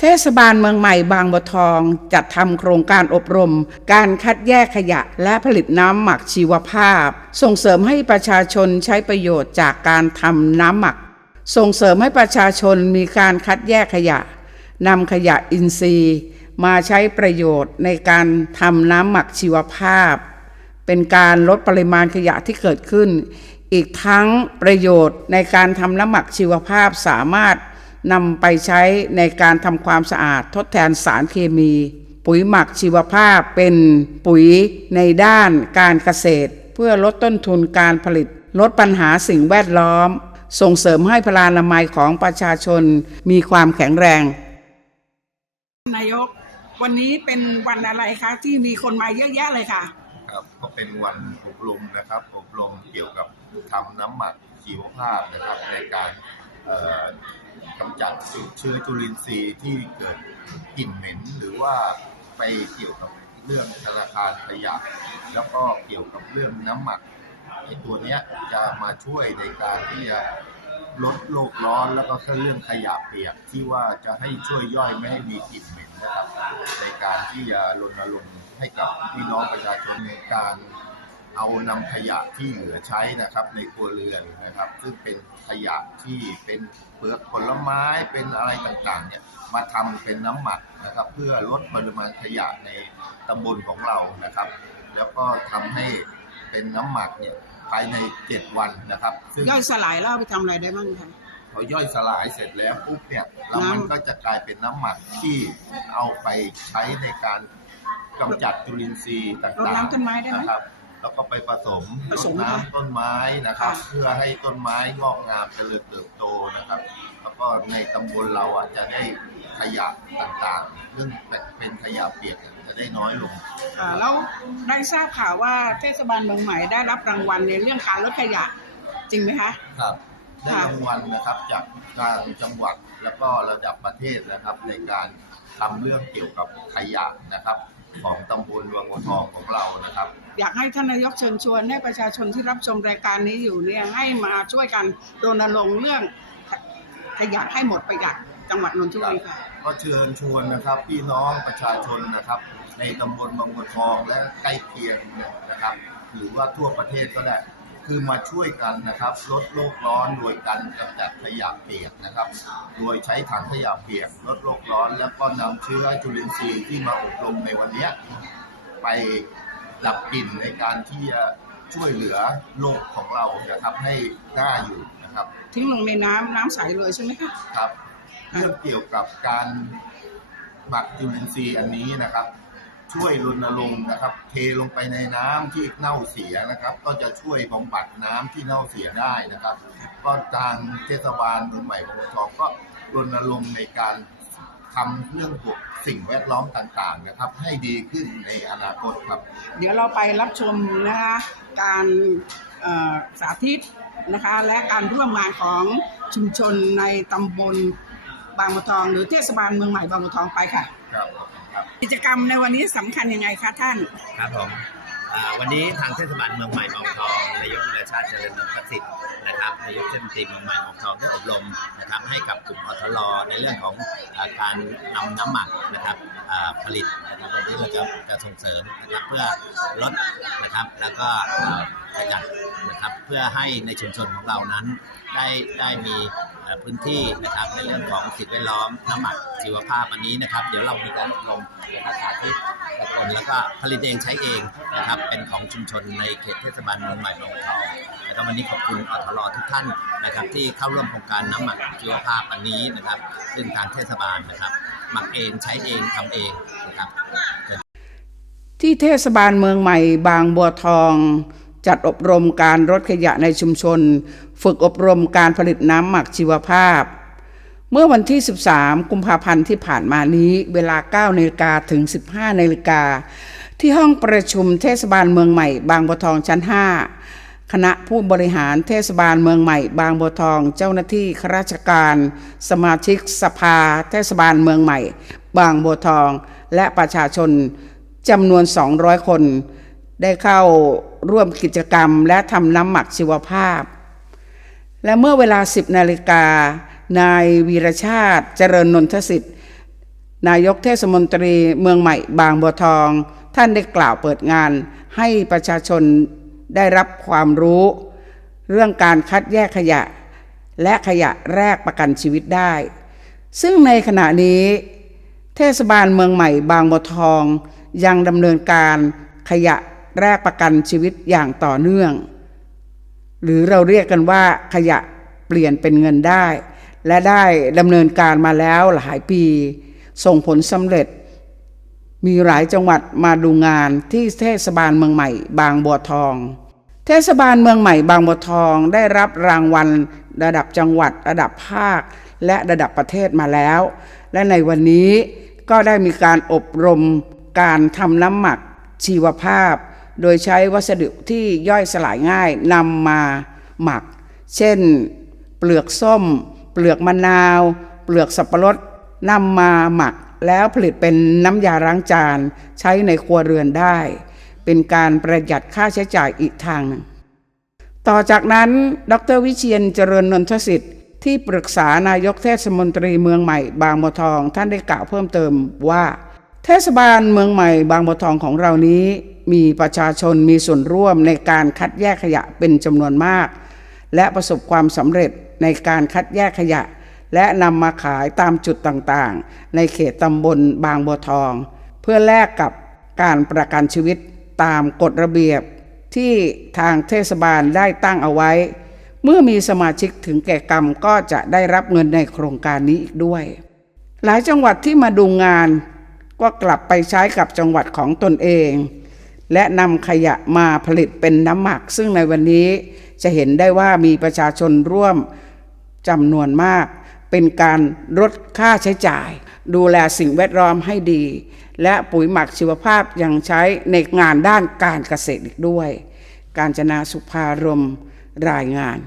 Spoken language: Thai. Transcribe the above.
เทศบาลเมืองใหม่บางบัวทองจัดทำโครงการอบรม การคัดแยกขยะและผลิตน้ำหมักชีวภาพ ส่งเสริมให้ประชาชนใช้ประโยชน์จากการทำน้ำหมัก ส่งเสริมให้ประชาชนมีการคัดแยกขยะนำขยะอินทรีย์ มาใช้ประโยชน์ในการทำน้ำหมักชีวภาพ เป็นการลดปริมาณขยะที่เกิดขึ้น อีกทั้งประโยชน์ในการทำน้ำหมักชีวภาพสามารถ นำไปใช้ในการทำความสะอาดทดแทนสารเคมี ปุ๋ยหมักชีวภาพเป็นปุ๋ยในด้านการเกษตร เพื่อลดต้นทุนการผลิต ลดปัญหาสิ่งแวดล้อม ส่งเสริมให้พลานามัยของประชาชนมีความแข็งแรงนายก วันนี้เป็นวันอะไรคะ ที่มีคนมาเยอะแยะเลยค่ะครับก็เป็นวันอบรมนะครับอบรมเกี่ยวกับทำน้ำหมักชีวภาพนะครับในการ กำจัดเชื้อจุลินทรีย์ที่เกิดกลิ่นเหม็น หรือว่าไปเกี่ยวกับเรื่องธนาคารขยะแล้วก็เกี่ยวกับเรื่องน้ำหมักไอตัวเนี้ยจะมาช่วยในการที่จะลดโลกร้อนแล้วก็เรื่องขยะเปียกที่ว่าจะให้ช่วยย่อยไม่ให้มีกลิ่นเหม็นนะครับ ในการที่จะรณรงค์ให้กับพี่น้องประชาชนในการ เอานำขยะที่เหลือใช้นะครับในครัวเรือนนะครับ ซึ่งเป็นขยะที่เป็นเปลือกผลไม้เป็นอะไรต่างๆเนี่ยมาทำเป็นน้ำหมักนะครับ เพื่อลดปริมาณขยะในตำบลของเรานะครับ แล้วก็ทำให้เป็นน้ำหมักเนี่ยภายใน 7 วันนะครับซึ่งย่อยสลายแล้วเอาไปทำอะไรได้บ้างคะพอย่อยสลายเสร็จแล้วปุ๊บเนี่ยแล้วมันน้ำก็จะกลายเป็นน้ำหมักที่เอาไปใช้ในการกำจัดจุลินทรีย์ต่างรดน้ำต้นไม้ได้ไหม นะครับ แล้วก็ไปผสมผสมรดค่ะน้ำต้นไม้นะครับ ค่ะ เพื่อให้ต้นไม้งอกงามเจริญเติบโตนะครับ แล้วก็ในตำบลเราอะจะได้ขยะต่างๆ เรื่องเป็นขยะเปียกจะได้น้อยลง อ่าแล้วได้ทราบข่าวว่าเทศบาลเมืองใหม่ได้รับรางวัลในเรื่องการลดขยะจริงไหมคะ ครับได้ค่ะรางวัลนะครับจากทางจังหวัดแล้วก็ระดับประเทศนะครับ ในการทำเรื่องเกี่ยวกับขยะนะครับ ของตำบลวังบัวทองของเรานะครับ อยากให้ท่านนายกเชิญชวนให้ประชาชนที่รับชมรายการนี้อยู่เนี่ยให้มาช่วยกันรณรงค์เรื่องขยะให้หมดไปจากจังหวัดนนทบุรีค่ะ ก็เชิญชวนนะครับพี่น้องประชาชนนะครับ ในตำบลบางบัวทองและใกล้เคียงนะครับ หรือว่าทั่วประเทศก็ได้ คือมาช่วยกันนะครับลดโลกร้อนโดยการกำจัดขยะเปียกนะครับ โดยใช้ถังขยะเปียก ลดโลกร้อนแล้วก็นำเชื้อจุลินทรีย์ที่มาอบรมในวันเนี้ยไปดับกลิ่นในการที่จะช่วยเหลือโลกของเรานะครับให้น่าอยู่นะครับทิ้งลงในน้ำน้ำใสเลยใช่ไหมคะ ครับ เรื่องเกี่ยวกับการหมักจุลินทรีย์อันนี้นะครับ ช่วยรณรงค์นะครับ เทลงไปในน้ำที่เน่าเสียนะครับ ก็จะช่วยบำบัดน้ำที่เน่าเสียได้นะครับ ก็ทางเทศบาลเมืองใหม่บางบัวทองก็รณรงค์ในการทำเรื่องพวกสิ่งแวดล้อมต่างๆนะครับ ให้ดีขึ้นในอนาคตครับ เดี๋ยวเราไปรับชมนะคะการเอ่อสาธิตนะคะและการร่วมงานของชุมชนในตำบลบางบัวทอง หรือเทศบาลเมืองใหม่บางบัวทองไปค่ะครับขอบคุณครับ กิจกรรมในวันนี้สำคัญยังไงคะท่าน ครับผมวันนี้ทางเทศบาลเมืองใหม่บางทองนายกวิรชาติเจริญนนทสิทธิ์นะครับนายกเทศมนตรีเมืองใหม่บางทองได้อบรมนะครับให้กับกลุ่มอทลในเรื่องของการนำน้ำหมักนะครับผลิต นะครับวันนี้เราจะจะส่งเสริมนะครับเพื่อลดนะครับแล้วก็อ่าประหยัดนะครับเพื่อให้ในชุมชนของเรานั้น ได้ได้มีพื้นที่นะครับในเรื่องของสิ่งแวดล้อมน้ำหมักชีวภาพอันนี้นะครับ เดี๋ยวเรามีการอบรมในภาษาที่ตะกนแล้วก็ผลิตเองใช้เองนะครับเป็นของชุมชนในเขตเทศบาลเมืองใหม่บางทองแล้วก็วันนี้ขอบคุณอทลทุกท่าน นะครับที่เข้าร่วมโครงการน้ำหมักชีวภาพอันนี้นะครับ ซึ่งทางเทศบาลนะครับ หมักเองใช้เองทำเองนะครับที่เทศบาลเมืองใหม่ บางบัวทอง จัดอบรมการลดขยะในชุมชน ฝึกอบรมการผลิตน้ำหมักชีวภาพ เมื่อวันที่ 13 กุมภาพันธ์ที่ผ่านมานี้ เวลา9นาฬิกาถึง 15นาฬิกาที่ห้องประชุมเทศบาลเมืองใหม่ บางบัวทองชั้น 5 คณะผู้บริหารเทศบาลเมืองใหม่ บางบัวทอง เจ้าหน้าที่ข้าราชการ สมาชิกสภา เทศบาลเมืองใหม่ บางบัวทอง และประชาชนจำนวน 200 คน ได้เข้าร่วมกิจกรรม และทำน้ำหมักชีวภาพ และเมื่อเวลา 10นาฬิกานายวีรชาติเจริญนนทสิทธิ์ นายกเทศมนตรีเมืองใหม่ บางบัวทอง ท่านได้กล่าวเปิดงานให้ประชาชน ได้รับความรู้ เรื่องการคัดแยกขยะ และขยะแรกประกันชีวิตได้ ซึ่งในขณะนี้ เทศบาลเมืองใหม่บางบัวทอง ยังดำเนินการขยะแรกประกันชีวิตอย่างต่อเนื่อง หรือเราเรียกกันว่าขยะเปลี่ยนเป็นเงินได้ และได้ดำเนินการมาแล้วหลายปี ส่งผลสำเร็จ มีหลายจังหวัดมาดูงานที่เทศบาลเมืองใหม่ บางบัวทอง เทศบาลเมืองใหม่บางบัวทองได้รับรางวัลระดับจังหวัด ระดับภาค และระดับประเทศมาแล้ว และในวันนี้ก็ได้มีการอบรมการทำน้ำหมักชีวภาพ โดยใช้วัสดุที่ย่อยสลายง่ายนำมาหมัก เช่น เปลือกส้ม เปลือกมะนาว เปลือกสับปะรดนำมาหมัก แล้วผลิตเป็นน้ำยาล้างจานใช้ในครัวเรือนได้ เป็นการประหยัดค่าใช้จ่ายอีกทางหนึ่งต่อจากนั้น ดรวิเชียนเจริญนนทสิทธิ์ ที่ปรึกษานายกเทศมนตรีเมืองใหม่บางบัวทองท่านได้กล่าวเพิ่มเติมว่า เทศบาลเมืองใหม่บางบัวทองของเรานี้ มีประชาชนมีส่วนร่วมในการคัดแยกขยะเป็นจำนวนมาก และประสบความสำเร็จในการคัดแยกขยะ และนำมาขายตามจุดต่างๆ ในเขตตำบลบางบัวทอง เพื่อแลกกับการประกันชีวิต ตามกฎระเบียบที่ทางเทศบาลได้ตั้งเอาไว้ เมื่อมีสมาชิกถึงแก่กรรมก็จะได้รับเงินในโครงการนี้อีกด้วย หลายจังหวัดที่มาดูงาน ก็กลับไปใช้กับจังหวัดของตนเอง และนำขยะมาผลิตเป็นน้ำหมัก ซึ่งในวันนี้จะเห็นได้ว่ามีประชาชนร่วมจำนวนมาก เป็นการลดค่าใช้จ่าย ดูแลสิ่งแวดล้อมให้ดี และปุ๋ยหมักชีวภาพยังใช้ในงานด้านการเกษตรอีกด้วย การจนาสุภารมรายงาน